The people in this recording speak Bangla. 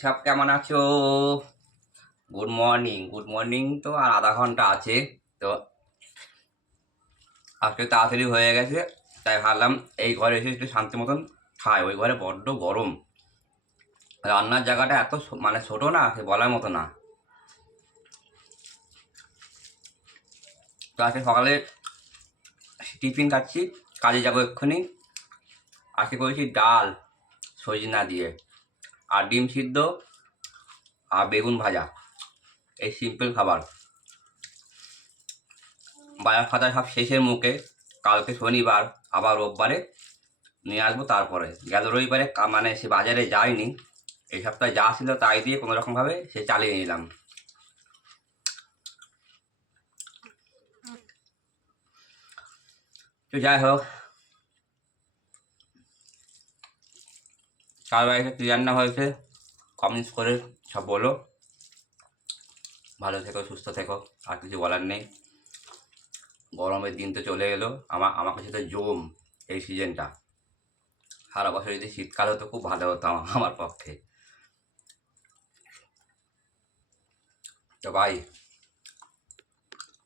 সব কেমন আছো? Good morning. গুড মর্নিং তো আর আধা ঘন্টা আছে। তো আজকে তাড়াতাড়ি হয়ে গেছে, তাই ভাবলাম এই ঘরে এসে একটু শান্তি মতন খাই। ওই ঘরে বড্ড গরম, রান্নার জায়গাটা এত মানে ছোট না, সে বলার মতো না। তো আজকে সকালে টিফিন খাচ্ছি, কাজে যাবো এক্ষুনি। আজকে করেছি ডাল সজনা দিয়ে, আর ডিম সিদ্ধ, আর বেগুন ভাজা। এই সিম্পল খাবার। বাজার খাতা সব শেষের মুখে। কালকে শনিবার, আবার রোববারে নিয়ে আসবো। তারপরে গেল রবিবারে মানে সে বাজারে যায়নি, এই সপ্তাহে যা ছিল তাই দিয়ে কোনো রকমভাবে সে চালিয়ে নিলাম। তো যাই হোক, কার বাড়িতে কী রান্না হয়েছে কমেন্টস করে সব বলো। ভালো থেকো, সুস্থ থেকো, আর কিছু বলার নেই। গরমের দিন তো চলে এলো, আমার কাছে তো জম এই সিজনটা। সারা বছর যদি শীতকাল হতো খুব ভালো হতো আমার পক্ষে। তো ভাই,